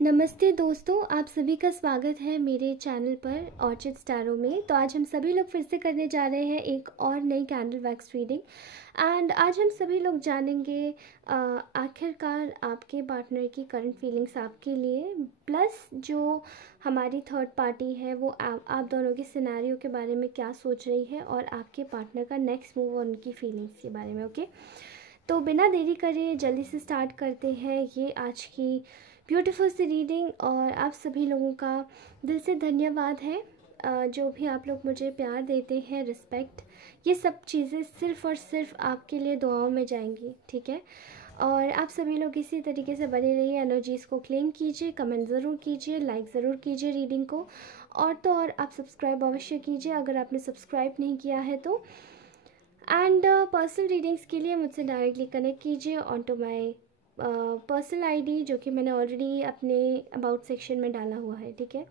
नमस्ते दोस्तों, आप सभी का स्वागत है मेरे चैनल पर ऑर्चिड स्टारों में। तो आज हम सभी लोग फिर से करने जा रहे हैं एक और नई कैंडल वैक्स रीडिंग। एंड आज हम सभी लोग जानेंगे आखिरकार आपके पार्टनर की करंट फीलिंग्स आपके लिए, प्लस जो हमारी थर्ड पार्टी है वो आप दोनों के सिनेरियो के बारे में क्या सोच रही है और आपके पार्टनर का नेक्स्ट मूव और उनकी फीलिंग्स के बारे में। ओके, तो बिना देरी करे जल्दी से स्टार्ट करते हैं ये आज की ब्यूटीफुल सी रीडिंग। और आप सभी लोगों का दिल से धन्यवाद है, जो भी आप लोग मुझे प्यार देते हैं, रिस्पेक्ट, ये सब चीज़ें सिर्फ़ और सिर्फ आपके लिए दुआओं में जाएंगी, ठीक है। और आप सभी लोग इसी तरीके से बने रहिए, एनर्जीज़ को क्लेम कीजिए, कमेंट ज़रूर कीजिए, लाइक ज़रूर कीजिए रीडिंग को, और तो और आप सब्सक्राइब अवश्य कीजिए अगर आपने सब्सक्राइब नहीं किया है तो। एंड पर्सनल रीडिंग्स के लिए मुझसे डायरेक्टली कनेक्ट कीजिए on to my personal ID, जो कि मैंने ऑलरेडी अपने अबाउट सेक्शन में डाला हुआ है, ठीक है।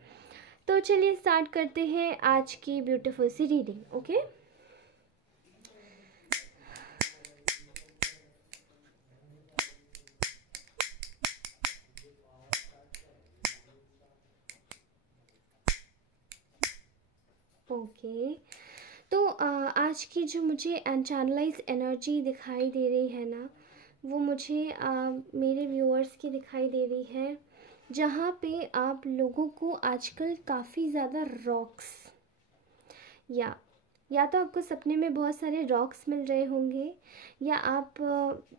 तो चलिए स्टार्ट करते हैं आज की ब्यूटीफुल सी रीडिंग। Okay, okay. तो आज की जो मुझे अनचैनलाइज एनर्जी दिखाई दे रही है ना, वो मुझे मेरे व्यूअर्स की दिखाई दे रही है, जहाँ पे आप लोगों को आजकल काफ़ी ज़्यादा रॉक्स या तो आपको सपने में बहुत सारे रॉक्स मिल रहे होंगे, या आप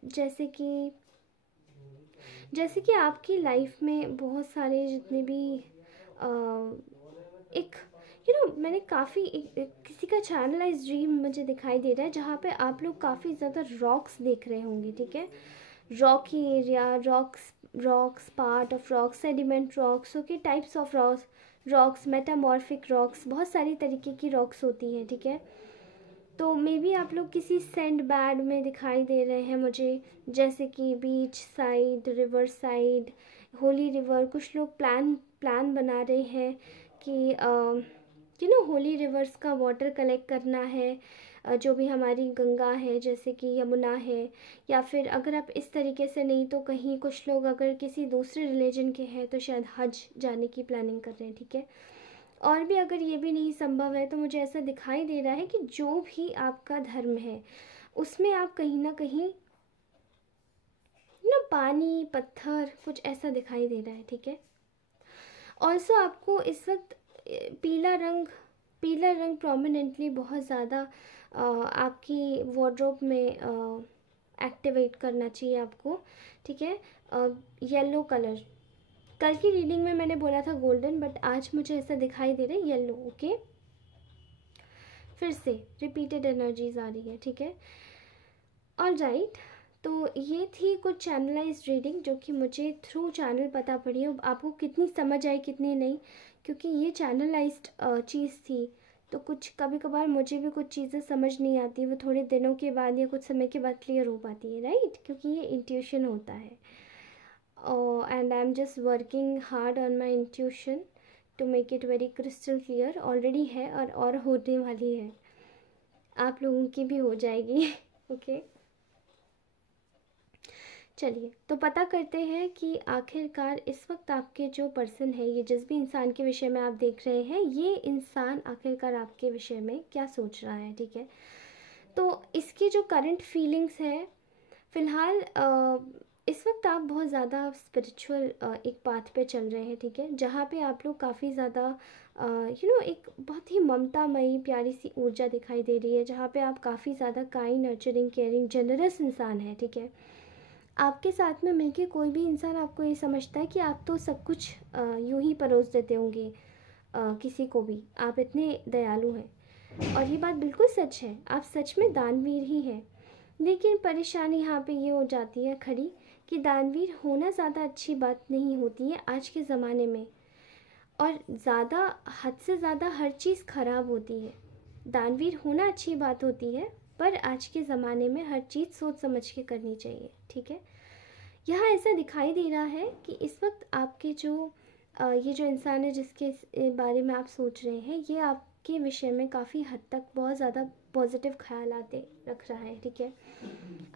जैसे कि आपकी लाइफ में बहुत सारे जितने भी अ, एक मैंने काफ़ी किसी का चैनलाइज ड्रीम मुझे दिखाई दे रहा है, जहाँ पे आप लोग काफ़ी ज़्यादा रॉक्स देख रहे होंगे, ठीक है। Rocky area, rocks part of rocks, sediment rocks, okay, types of rocks, metamorphic rocks, बहुत सारी तरीके की रॉक्स होती हैं, ठीक है। तो मे बी आप लोग किसी सैंड बैड में दिखाई दे रहे हैं मुझे, जैसे कि beach side, river side, Holi river. कुछ लोग प्लान बना रहे हैं कि होली रिवर्स का वाटर कलेक्ट करना है, जो भी हमारी गंगा है, जैसे कि यमुना है, या फिर अगर आप इस तरीके से नहीं तो कहीं कुछ लोग अगर किसी दूसरे रिलीजन के हैं तो शायद हज जाने की प्लानिंग कर रहे हैं, ठीक है। और भी अगर ये भी नहीं संभव है तो मुझे ऐसा दिखाई दे रहा है कि जो भी आपका धर्म है उसमें आप कहीं ना कहीं पानी पत्थर कुछ ऐसा दिखाई दे रहा है, ठीक है। ऑल्सो आपको इस वक्त पीला रंग प्रोमिनेंटली बहुत ज़्यादा आपकी वार्डरोब में एक्टिवेट करना चाहिए आपको, ठीक है। येलो कलर, कल की रीडिंग में मैंने बोला था गोल्डन, बट आज मुझे ऐसा दिखाई दे रहा है येलो, ओके। फिर से रिपीटेड एनर्जीज आ रही है, ठीक है। ऑल राइट, तो ये थी कुछ चैनलाइज रीडिंग जो कि मुझे थ्रू चैनल पता पड़ी है। आपको कितनी समझ आई कितनी नहीं, क्योंकि ये चैनलाइज्ड चीज़ थी, तो कुछ कभी कभार मुझे भी कुछ चीज़ें समझ नहीं आती, वो थोड़े दिनों के बाद या कुछ समय के बाद क्लियर हो पाती है, राइट, क्योंकि ये इंट्यूशन होता है। And I am just working hard on my intuition to make it very crystal clear. Already है और होने वाली है, आप लोगों की भी हो जाएगी। ओके चलिए, तो पता करते हैं कि आखिरकार इस वक्त आपके जो पर्सन है, ये जिस भी इंसान के विषय में आप देख रहे हैं, ये इंसान आखिरकार आपके विषय में क्या सोच रहा है, ठीक है। तो इसकी जो करंट फीलिंग्स है फ़िलहाल, इस वक्त आप बहुत ज़्यादा स्पिरिचुअल एक पाथ पे चल रहे हैं, ठीक है, जहाँ पे आप लोग काफ़ी ज़्यादा एक बहुत ही ममतामयी प्यारी सी ऊर्जा दिखाई दे रही है, जहाँ पे आप काफ़ी ज़्यादा काइंड, नर्चरिंग, केयरिंग, जनरस इंसान है, ठीक है। आपके साथ में मिलके कोई भी इंसान आपको ये समझता है कि आप तो सब कुछ यूं ही परोस देते होंगे, किसी को भी आप इतने दयालु हैं, और ये बात बिल्कुल सच है, आप सच में दानवीर ही हैं। लेकिन परेशानी यहाँ पे ये हो जाती है खड़ी कि दानवीर होना ज़्यादा अच्छी बात नहीं होती है आज के ज़माने में, और ज़्यादा हद से ज़्यादा हर चीज़ ख़राब होती है। दानवीर होना अच्छी बात होती है, पर आज के ज़माने में हर चीज़ सोच समझ के करनी चाहिए, ठीक है। यहाँ ऐसा दिखाई दे रहा है कि इस वक्त आपके जो ये जो इंसान है जिसके बारे में आप सोच रहे हैं, ये आपके विषय में काफ़ी हद तक बहुत ज़्यादा पॉजिटिव ख्यालाते रख रहा है, ठीक है।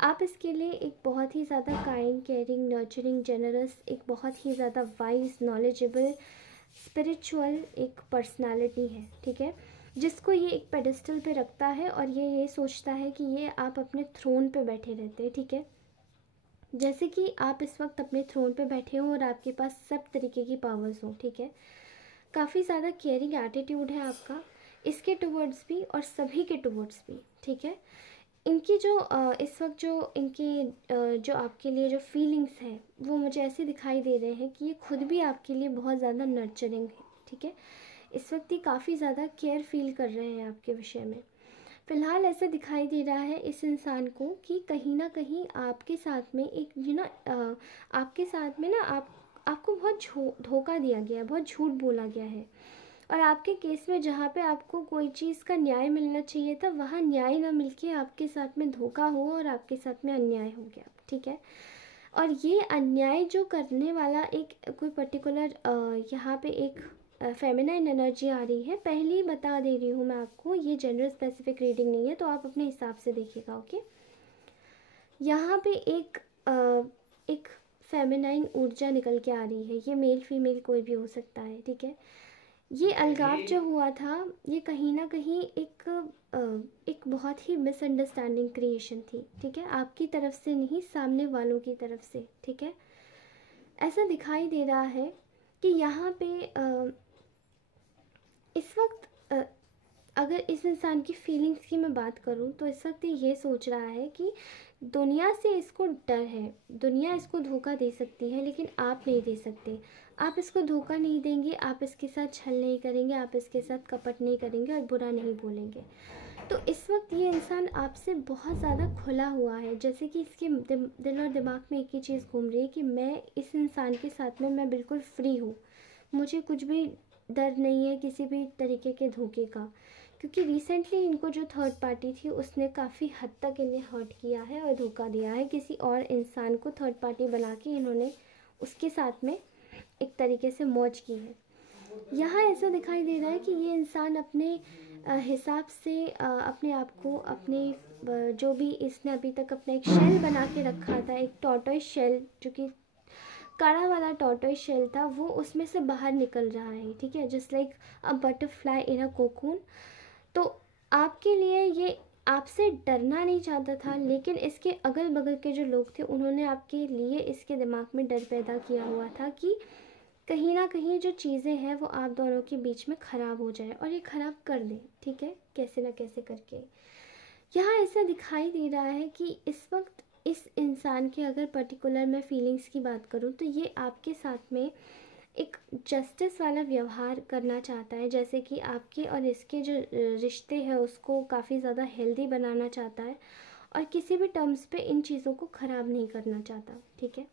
आप इसके लिए एक बहुत ही ज़्यादा काइंड, केयरिंग, नर्चरिंग, जेनरस, एक बहुत ही ज़्यादा वाइज, नॉलेजेबल, स्पिरिचुअल एक पर्सनालिटी है, ठीक है, जिसको ये एक पेडिस्टल पे रखता है और ये सोचता है कि ये आप अपने थ्रोन पे बैठे रहते हैं, ठीक है। जैसे कि आप इस वक्त अपने थ्रोन पे बैठे हो और आपके पास सब तरीके की पावर्स हो, ठीक है। काफ़ी ज़्यादा केयरिंग एटीट्यूड है आपका इसके टुवर्ड्स भी और सभी के टुवर्ड्स भी, ठीक है। इनकी जो इस वक्त जो इनके जो आपके लिए जो फीलिंग्स हैं वो मुझे ऐसे दिखाई दे रहे हैं कि ये खुद भी आपके लिए बहुत ज़्यादा नर्चरिंग है, ठीक है। इस वक्त ये काफ़ी ज़्यादा केयर फील कर रहे हैं आपके विषय में। फ़िलहाल ऐसा दिखाई दे रहा है इस इंसान को कि कहीं ना कहीं आपके साथ में एक आपके साथ में ना आपको बहुत धोखा दिया गया है, बहुत झूठ बोला गया है। और आपके केस में जहाँ पे आपको कोई चीज़ का न्याय मिलना चाहिए था वहाँ न्याय ना मिलके आपके साथ में धोखा हुआ और आपके साथ में अन्याय हो गया, ठीक है। और ये अन्याय जो करने वाला एक कोई पर्टिकुलर यहाँ पे एक फेमिनाइन एनर्जी आ रही है। पहले ही बता दे रही हूँ मैं आपको, ये जेंडर स्पेसिफिक रीडिंग नहीं है, तो आप अपने हिसाब से देखिएगा, ओके। यहाँ पे एक फेमिनाइन ऊर्जा निकल के आ रही है। ये मेल फीमेल कोई भी हो सकता है, ठीक है। ये अलगाव जो हुआ था ये कहीं ना कहीं एक बहुत ही मिसअंडरस्टैंडिंग क्रिएशन थी, ठीक है, आपकी तरफ से नहीं, सामने वालों की तरफ से, ठीक है। ऐसा दिखाई दे रहा है कि यहाँ पे इस वक्त अगर इस इंसान की फीलिंग्स की मैं बात करूँ तो इस वक्त ये सोच रहा है कि दुनिया से इसको डर है, दुनिया इसको धोखा दे सकती है लेकिन आप नहीं दे सकते। आप इसको धोखा नहीं देंगे, आप इसके साथ छल नहीं करेंगे, आप इसके साथ कपट नहीं करेंगे और बुरा नहीं बोलेंगे। तो इस वक्त ये इंसान आपसे बहुत ज़्यादा खुला हुआ है, जैसे कि इसके दिल और दिमाग में एक ही चीज़ घूम रही है कि मैं इस इंसान के साथ में मैं बिल्कुल फ्री हूँ, मुझे कुछ भी डर नहीं है किसी भी तरीके के धोखे का। क्योंकि रिसेंटली इनको जो थर्ड पार्टी थी उसने काफ़ी हद तक इन्हें हर्ट किया है और धोखा दिया है, किसी और इंसान को थर्ड पार्टी बना के इन्होंने उसके साथ में एक तरीके से मौज की है। यहाँ ऐसा दिखाई दे रहा है कि ये इंसान अपने हिसाब से अपने आप को अपने जो भी इसने अभी तक अपना एक शेल बना के रखा था, एक टॉर्टोइस शेल जो कि कड़ा वाला टॉर्टोइस शेल था, वो उसमें से बाहर निकल रहा है, ठीक है, just like a butterfly in a cocoon. तो आपके लिए ये आपसे डरना नहीं चाहता था, लेकिन इसके अगल बगल के जो लोग थे उन्होंने आपके लिए इसके दिमाग में डर पैदा किया हुआ था कि कहीं ना कहीं जो चीज़ें हैं वो आप दोनों के बीच में ख़राब हो जाए और ये ख़राब कर दें, ठीक है, कैसे ना कैसे करके। यहाँ ऐसा दिखाई दे रहा है कि इस वक्त इस इंसान के अगर पर्टिकुलर मैं फीलिंग्स की बात करूँ तो ये आपके साथ में एक जस्टिस वाला व्यवहार करना चाहता है, जैसे कि आपके और इसके जो रिश्ते हैं उसको काफ़ी ज़्यादा हेल्दी बनाना चाहता है और किसी भी टर्म्स पे इन चीज़ों को ख़राब नहीं करना चाहता, ठीक है।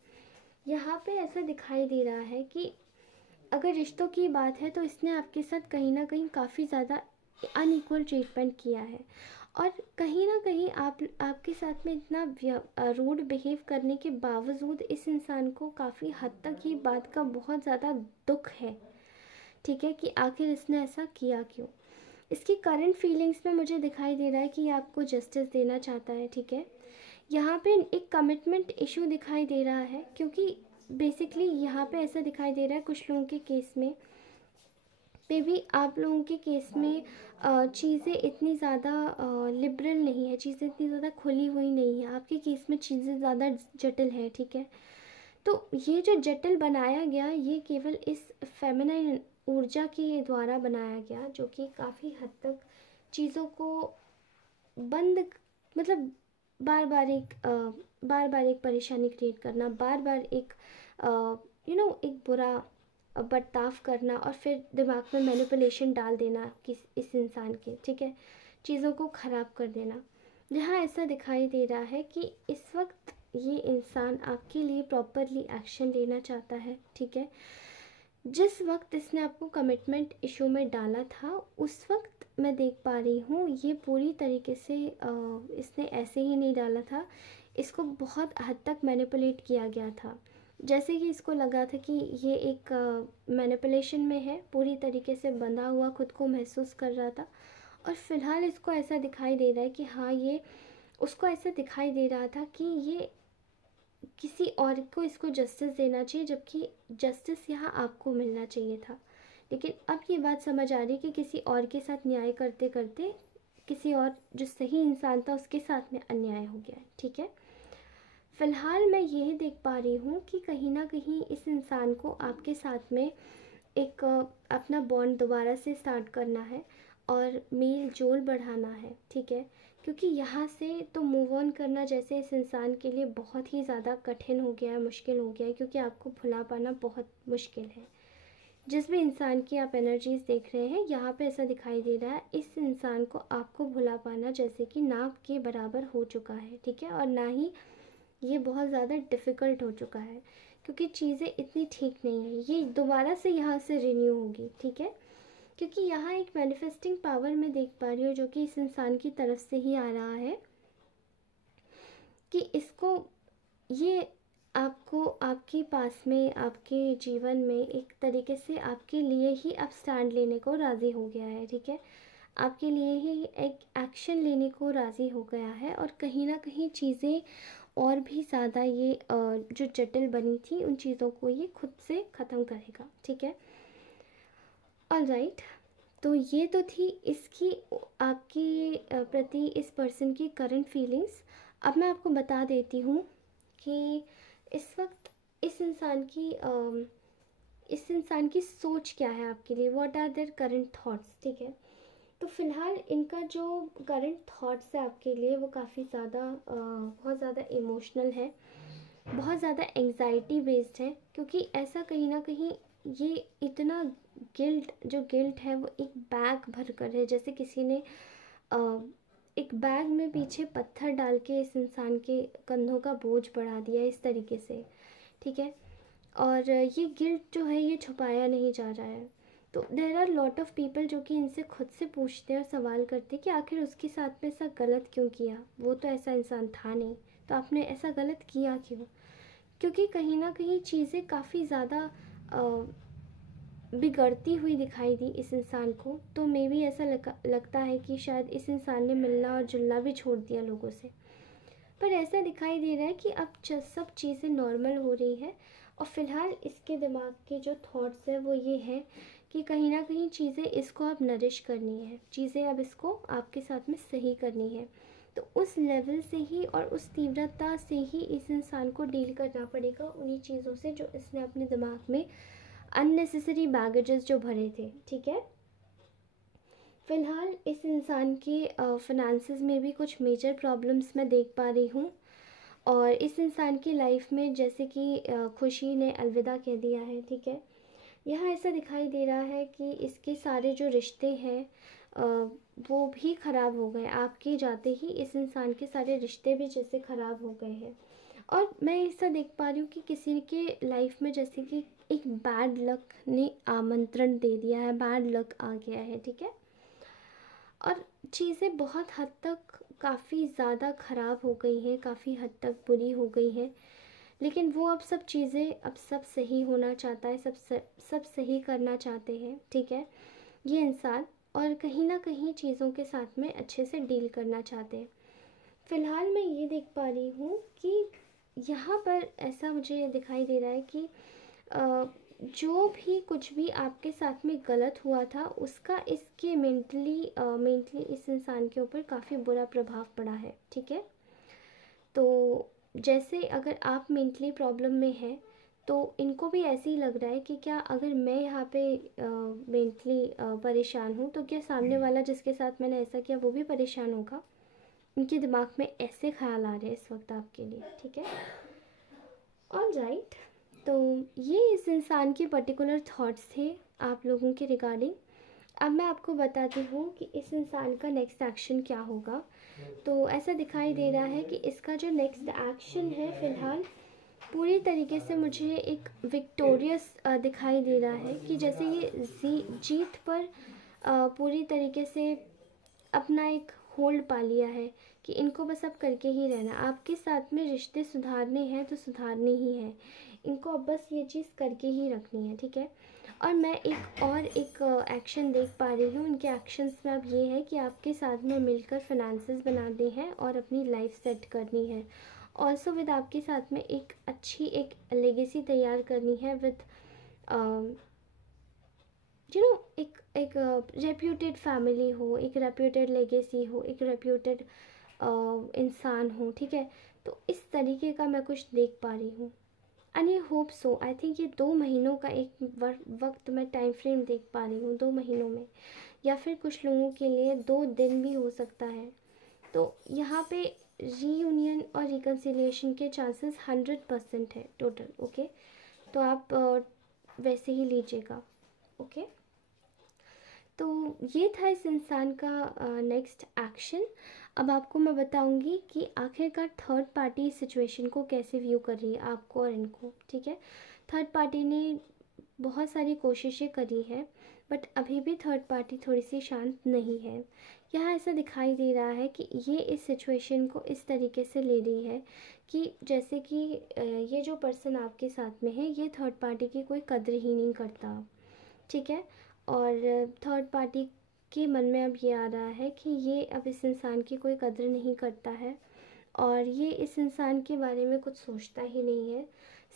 यहाँ पे ऐसा दिखाई दे रहा है कि अगर रिश्तों की बात है तो इसने आपके साथ कहीं ना कहीं काफ़ी ज़्यादा अनइक्वल ट्रीटमेंट किया है और कहीं ना कहीं आपके साथ में इतना रूड बिहेव करने के बावजूद इस इंसान को काफ़ी हद तक ये बात का बहुत ज़्यादा दुख है, ठीक है, कि आखिर इसने ऐसा किया क्यों। इसकी करंट फीलिंग्स में मुझे दिखाई दे रहा है कि ये आपको जस्टिस देना चाहता है, ठीक है। यहाँ पे एक कमिटमेंट इशू दिखाई दे रहा है क्योंकि बेसिकली यहाँ पे ऐसा दिखाई दे रहा है कुछ लोगों के केस में पे भी आप लोगों के केस में चीज़ें इतनी ज़्यादा लिबरल नहीं है, चीज़ें इतनी ज़्यादा खुली हुई नहीं है, आपके केस में चीज़ें ज़्यादा जटिल है, ठीक है। तो ये जो जटिल बनाया गया ये केवल इस फेमिनाइन ऊर्जा के द्वारा बनाया गया, जो कि काफ़ी हद तक चीज़ों को बंद, मतलब बार बार एक परेशानी क्रिएट करना, बार बार एक एक बुरा बर्ताव करना और फिर दिमाग में मैनिपुलेशन डाल देना इस इंसान के, ठीक है, चीज़ों को ख़राब कर देना। जहाँ ऐसा दिखाई दे रहा है कि इस वक्त ये इंसान आपके लिए प्रॉपरली एक्शन लेना चाहता है, ठीक है। जिस वक्त इसने आपको कमिटमेंट इशू में डाला था उस वक्त मैं देख पा रही हूँ ये पूरी तरीके से इसने ऐसे ही नहीं डाला था, इसको बहुत हद तक मैनिपुलेट किया गया था। जैसे कि इसको लगा था कि ये एक मैनिपुलेशन में है, पूरी तरीके से बंधा हुआ खुद को महसूस कर रहा था, और फिलहाल इसको ऐसा दिखाई दे रहा है कि हाँ, ये उसको ऐसा दिखाई दे रहा था कि ये किसी और को इसको जस्टिस देना चाहिए, जबकि जस्टिस यहाँ आपको मिलना चाहिए था। लेकिन अब ये बात समझ आ रही है कि किसी और के साथ न्याय करते करते किसी और जो सही इंसान था उसके साथ में अन्याय हो गया है। ठीक है, फ़िलहाल मैं यही देख पा रही हूँ कि कहीं ना कहीं इस इंसान को आपके साथ में एक अपना बॉन्ड दोबारा से स्टार्ट करना है और मेल जोल बढ़ाना है। ठीक है, क्योंकि यहाँ से तो मूव ऑन करना जैसे इस इंसान के लिए बहुत ही ज़्यादा कठिन हो गया है, मुश्किल हो गया है, क्योंकि आपको भुला पाना बहुत मुश्किल है। जिस भी इंसान की आप एनर्जीज देख रहे हैं यहाँ पे ऐसा दिखाई दे रहा है, इस इंसान को आपको भुला पाना जैसे कि ना के बराबर हो चुका है। ठीक है, और ना ही ये बहुत ज़्यादा डिफ़िकल्ट हो चुका है, क्योंकि चीज़ें इतनी ठीक नहीं है, ये दोबारा से यहाँ से रिन्यू होगी। ठीक है, क्योंकि यहाँ एक मैनिफेस्टिंग पावर मैं देख पा रही हूँ जो कि इस इंसान की तरफ से ही आ रहा है कि इसको ये आपको आपके पास में आपके जीवन में एक तरीके से आपके लिए ही अब स्टैंड लेने को राज़ी हो गया है। ठीक है, आपके लिए ही एक एक्शन लेने को राज़ी हो गया है, और कहीं ना कहीं चीज़ें और भी ज़्यादा ये जो जटिल बनी थी उन चीज़ों को ये खुद से ख़त्म करेगा। ठीक है, ऑलराइट। तो ये तो थी इसकी आपकी प्रति इस पर्सन की करंट फीलिंग्स। अब मैं आपको बता देती हूँ कि इस वक्त इस इंसान की सोच क्या है आपके लिए, what are their current thoughts. ठीक है, तो फ़िलहाल इनका जो करंट थॉट्स है आपके लिए वो काफ़ी ज़्यादा बहुत ज़्यादा इमोशनल है, बहुत ज़्यादा एंग्जाइटी बेस्ड है, क्योंकि ऐसा कहीं ना कहीं ये इतना गिल्ट है वो एक बैग भर कर है, जैसे किसी ने एक बैग में पीछे पत्थर डाल के इस इंसान के कंधों का बोझ बढ़ा दिया इस तरीके से। ठीक है, और ये गिल्ट जो है ये छुपाया नहीं जा रहा है। तो there are lot of people जो कि इनसे खुद से पूछते हैं और सवाल करते हैं कि आखिर उसके साथ में ऐसा गलत क्यों किया, वो तो ऐसा इंसान था नहीं, तो आपने ऐसा गलत किया क्यों। क्योंकि कहीं ना कहीं चीज़ें काफ़ी ज़्यादा बिगड़ती हुई दिखाई दी इस इंसान को, तो मे भी ऐसा लगता है कि शायद इस इंसान ने मिलना और जुलना भी छोड़ दिया लोगों से। पर ऐसा दिखाई दे रहा है कि अब सब चीज़ें नॉर्मल हो रही है, और फ़िलहाल इसके दिमाग के जो थॉट्स है वो ये है कि कहीं ना कहीं चीज़ें इसको अब नरिश करनी है, चीज़ें अब इसको आपके साथ में सही करनी है। तो उस लेवल से ही और उस तीव्रता से ही इस इंसान को डील करना पड़ेगा उन्हीं चीज़ों से जो इसने अपने दिमाग में अननेसेसरी बैगेजेस जो भरे थे। ठीक है, फ़िलहाल इस इंसान के फिनेंसेस में भी कुछ मेजर प्रॉब्लम्स मैं देख पा रही हूँ, और इस इंसान की लाइफ में जैसे कि खुशी ने अलविदा कह दिया है। ठीक है, यहाँ ऐसा दिखाई दे रहा है कि इसके सारे जो रिश्ते हैं वो भी ख़राब हो गए, आपके जाते ही इस इंसान के सारे रिश्ते भी जैसे ख़राब हो गए हैं। और मैं ऐसा देख पा रही हूँ कि किसी के लाइफ में जैसे कि एक बैड लक ने आमंत्रण दे दिया है, बैड लक आ गया है। ठीक है, और चीज़ें बहुत हद तक काफ़ी ज़्यादा ख़राब हो गई हैं, काफ़ी हद तक बुरी हो गई हैं, लेकिन वो अब सब चीज़ें अब सब सही होना चाहता है, सब सही करना चाहते हैं। ठीक है, ये इंसान, और कहीं ना कहीं चीज़ों के साथ में अच्छे से डील करना चाहते हैं। फ़िलहाल मैं ये देख पा रही हूँ कि यहाँ पर ऐसा मुझे दिखाई दे रहा है कि जो भी कुछ भी आपके साथ में गलत हुआ था उसका इसके मेंटली इस इंसान के ऊपर काफ़ी बुरा प्रभाव पड़ा है। ठीक है, तो जैसे अगर आप मेंटली प्रॉब्लम में हैं तो इनको भी ऐसे ही लग रहा है कि क्या अगर मैं यहाँ पे मेंटली परेशान हूँ तो क्या सामने वाला जिसके साथ मैंने ऐसा किया वो भी परेशान होगा। उनके दिमाग में ऐसे ख्याल आ रहे हैं इस वक्त आपके लिए। ठीक है, ऑलराइट। तो ये इस इंसान के पर्टिकुलर थॉट्स थे आप लोगों के रिगार्डिंग। अब मैं आपको बताती हूँ कि इस इंसान का नेक्स्ट एक्शन क्या होगा। तो ऐसा दिखाई दे रहा है कि इसका जो नेक्स्ट एक्शन है फ़िलहाल पूरी तरीके से मुझे एक विक्टोरियस दिखाई दे रहा है, कि जैसे ये जीत पर पूरी तरीके से अपना एक होल्ड पा लिया है कि इनको बस अब करके ही रहना, आपके साथ में रिश्ते सुधारने हैं तो सुधारने ही हैं। इनको अब बस ये चीज़ करके ही रखनी है, ठीक है। और मैं एक एक्शन देख पा रही हूँ, इनके एक्शंस में अब ये है कि आपके साथ में मिलकर फाइनेंसेस बनाने हैं और अपनी लाइफ सेट करनी है। ऑल्सो विद आपके साथ में एक अच्छी एक लेगेसी तैयार करनी है विद एक रेप्यूटेड फैमिली हो, एक रेप्यूटेड लेगेसी हो, एक रेप्यूटेड इंसान हो, ठीक है। तो इस तरीके का मैं कुछ देख पा रही हूँ and I hope so. I think ये 2 महीनों का एक वक्त मैं टाइम फ्रेम देख पा रही हूँ, 2 महीनों में, या फिर कुछ लोगों के लिए 2 दिन भी हो सकता है। तो यहाँ पे रीयूनियन और रिकन्सिलिएशन के चांसेस 100% है टोटल, ओके। तो आप वैसे ही लीजिएगा, ओके। तो ये था इस इंसान का नेक्स्ट एक्शन। अब आपको मैं बताऊंगी कि आखिरकार थर्ड पार्टी सिचुएशन को कैसे व्यू कर रही है, आपको और इनको, ठीक है। थर्ड पार्टी ने बहुत सारी कोशिशें करी है, बट अभी भी थर्ड पार्टी थोड़ी सी शांत नहीं है। यहाँ ऐसा दिखाई दे रहा है कि ये इस सिचुएशन को इस तरीके से ले रही है कि जैसे कि ये जो पर्सन आपके साथ में है, ये थर्ड पार्टी की कोई कद्र ही नहीं करता, ठीक है। और थर्ड पार्टी के मन में अब ये आ रहा है कि ये अब इस इंसान की कोई कद्र नहीं करता है और ये इस इंसान के बारे में कुछ सोचता ही नहीं है।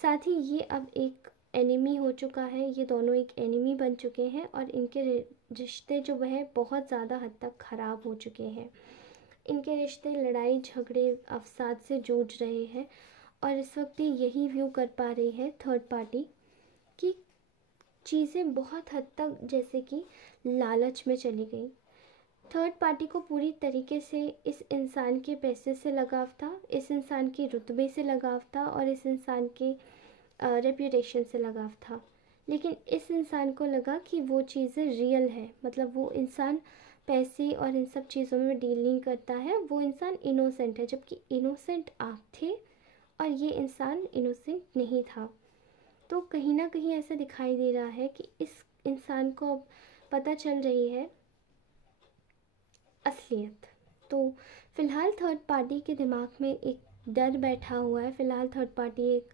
साथ ही ये अब एक एनिमी हो चुका है, ये दोनों एक एनिमी बन चुके हैं और इनके रिश्ते जो वह बहुत ज़्यादा हद तक ख़राब हो चुके हैं। इनके रिश्ते लड़ाई झगड़े अवसाद से जूझ रहे हैं और इस वक्त यही व्यू कर पा रही है थर्ड पार्टी कि चीज़ें बहुत हद तक जैसे कि लालच में चली गई। थर्ड पार्टी को पूरी तरीके से इस इंसान के पैसे से लगाव था, इस इंसान के रुतबे से लगाव था और इस इंसान के रेप्यूटेशन से लगाव था। लेकिन इस इंसान को लगा कि वो चीज़ें रियल है, मतलब वो इंसान पैसे और इन सब चीज़ों में डील नहीं करता है, वो इंसान इनोसेंट है, जबकि इनोसेंट आप थे और ये इंसान इनोसेंट नहीं था। तो कहीं ना कहीं ऐसा दिखाई दे रहा है कि इस इंसान को अब पता चल रही है असलियत। तो फ़िलहाल थर्ड पार्टी के दिमाग में एक डर बैठा हुआ है, फ़िलहाल थर्ड पार्टी एक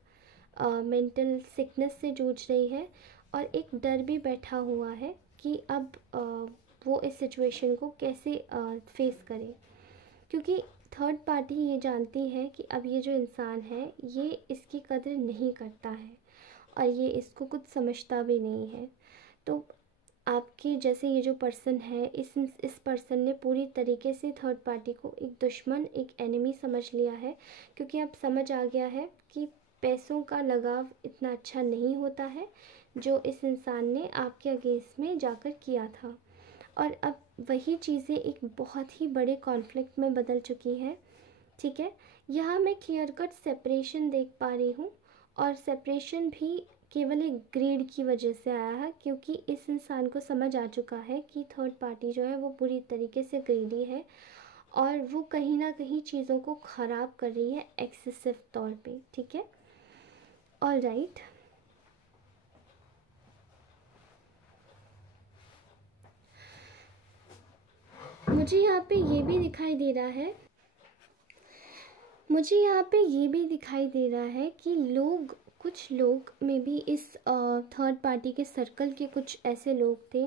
मेंटल सिकनेस से जूझ रही है और एक डर भी बैठा हुआ है कि अब वो इस सिचुएशन को कैसे फेस करे, क्योंकि थर्ड पार्टी ये जानती है कि अब ये जो इंसान है ये इसकी कदर नहीं करता है और ये इसको कुछ समझता भी नहीं है। तो आपके जैसे ये जो पर्सन है, इस पर्सन ने पूरी तरीके से थर्ड पार्टी को एक दुश्मन, एक एनिमी समझ लिया है, क्योंकि अब समझ आ गया है कि पैसों का लगाव इतना अच्छा नहीं होता है जो इस इंसान ने आपके अगेंस्ट में जाकर किया था। और अब वही चीज़ें एक बहुत ही बड़े कॉन्फ्लिक्ट में बदल चुकी हैं, ठीक है। यहाँ मैं क्लियर कट सेपरेशन देख पा रही हूँ और सेपरेशन भी केवल एक ग्रीड की वजह से आया है, क्योंकि इस इंसान को समझ आ चुका है कि थर्ड पार्टी जो है वो पूरी तरीके से ग्रीडी है और वो कहीं ना कहीं चीज़ों को ख़राब कर रही है एक्सेसिव तौर पे, ठीक है। ऑल राइट, मुझे यहाँ पे ये भी दिखाई दे रहा है, मुझे यहाँ पे ये भी दिखाई दे रहा है कि कुछ लोग में भी इस थर्ड पार्टी के सर्कल के कुछ ऐसे लोग थे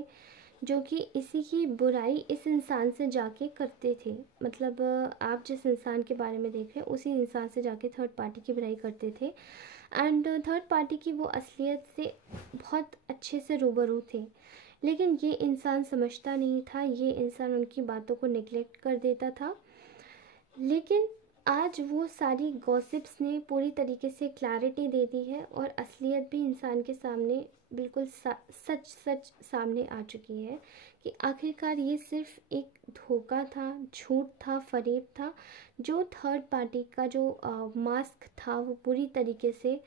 जो कि इसी की बुराई इस इंसान से जाके करते थे। मतलब आप जिस इंसान के बारे में देख रहे हैं उसी इंसान से जाके थर्ड पार्टी की बुराई करते थे एंड थर्ड पार्टी की वो असलियत से बहुत अच्छे से रूबरू थे। लेकिन ये इंसान समझता नहीं था, ये इंसान उनकी बातों को निगलेक्ट कर देता था। लेकिन आज वो सारी गॉसिप्स ने पूरी तरीके से क्लैरिटी दे दी है और असलियत भी इंसान के सामने बिल्कुल सच सामने आ चुकी है कि आखिरकार ये सिर्फ एक धोखा था, झूठ था, फरेब था। जो थर्ड पार्टी का जो मास्क था वो पूरी तरीके से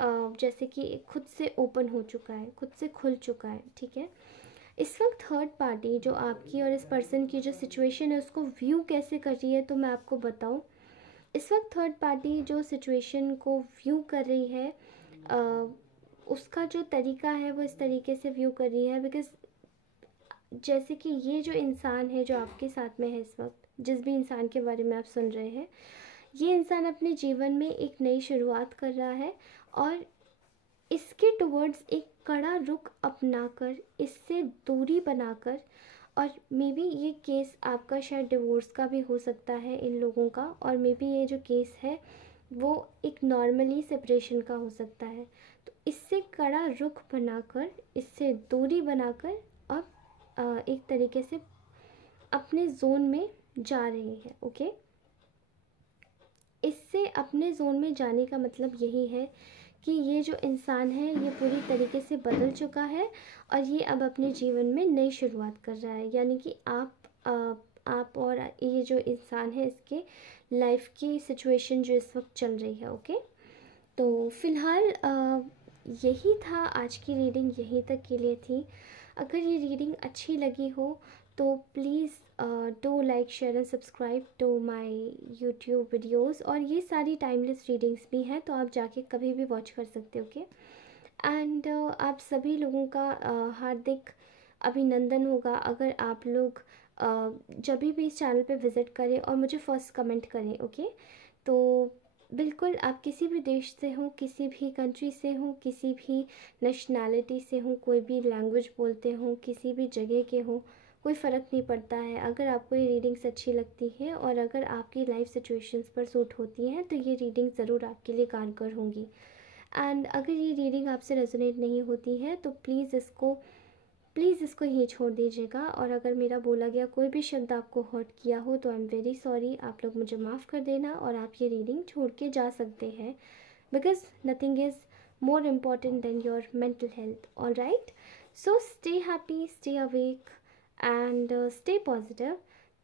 जैसे कि खुद से ओपन हो चुका है, खुद से खुल चुका है, ठीक है। इस वक्त थर्ड पार्टी जो आपकी और इस पर्सन की जो सिचुएशन है उसको व्यू कैसे कर रही है, तो मैं आपको बताऊं। इस वक्त थर्ड पार्टी जो सिचुएशन को व्यू कर रही है उसका जो तरीका है वो इस तरीके से व्यू कर रही है बिकॉज़ जैसे कि ये जो इंसान है जो आपके साथ में है इस वक्त, जिस भी इंसान के बारे में आप सुन रहे हैं, ये इंसान अपने जीवन में एक नई शुरुआत कर रहा है और इसके टुवर्ड्स एक कड़ा रुख अपनाकर, इससे दूरी बनाकर, और मे बी ये केस आपका शायद डिवोर्स का भी हो सकता है इन लोगों का, और मे बी ये जो केस है वो एक नॉर्मली सेपरेशन का हो सकता है। तो इससे कड़ा रुख बनाकर, इससे दूरी बनाकर अब एक तरीके से अपने जोन में जा रही है। ओके, इससे अपने जोन में जाने का मतलब यही है कि ये जो इंसान है ये पूरी तरीके से बदल चुका है और ये अब अपने जीवन में नई शुरुआत कर रहा है। यानी कि आप और ये जो इंसान है इसके लाइफ की सिचुएशन जो इस वक्त चल रही है। ओके, तो फिलहाल यही था आज की रीडिंग, यहीं तक के लिए थी। अगर ये रीडिंग अच्छी लगी हो तो please do like share and subscribe to my YouTube videos, और ये सारी टाइमलेस रीडिंग्स भी हैं तो आप जाके कभी भी वॉच कर सकते हो। ओके, एंड आप सभी लोगों का हार्दिक अभिनंदन होगा अगर आप लोग जब भी इस चैनल पे विज़िट करें और मुझे फर्स्ट कमेंट करें। ओके, तो बिल्कुल आप किसी भी देश से हो, किसी भी कंट्री से हो, किसी भी नेशनैलिटी से हो, कोई भी लैंग्वेज बोलते हो, किसी भी जगह के हो, कोई फ़र्क नहीं पड़ता है। अगर आपको ये रीडिंग्स अच्छी लगती है और अगर आपकी लाइफ सिचुएशंस पर सूट होती हैं तो ये रीडिंग ज़रूर आपके लिए कारगर होंगी। एंड अगर ये रीडिंग आपसे रेजोनेट नहीं होती है तो प्लीज़ इसको यहीं छोड़ दीजिएगा। और अगर मेरा बोला गया कोई भी शब्द आपको हर्ट किया हो तो आई एम वेरी सॉरी, आप लोग मुझे माफ़ कर देना और आप ये रीडिंग छोड़ के जा सकते हैं, because nothing is more important than your mental health. All right, so stay happy, stay awake and stay positive.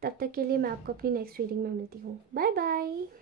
तब तक के लिए मैं आपको अपनी नेक्स्ट रीडिंग में मिलती हूँ। Bye bye.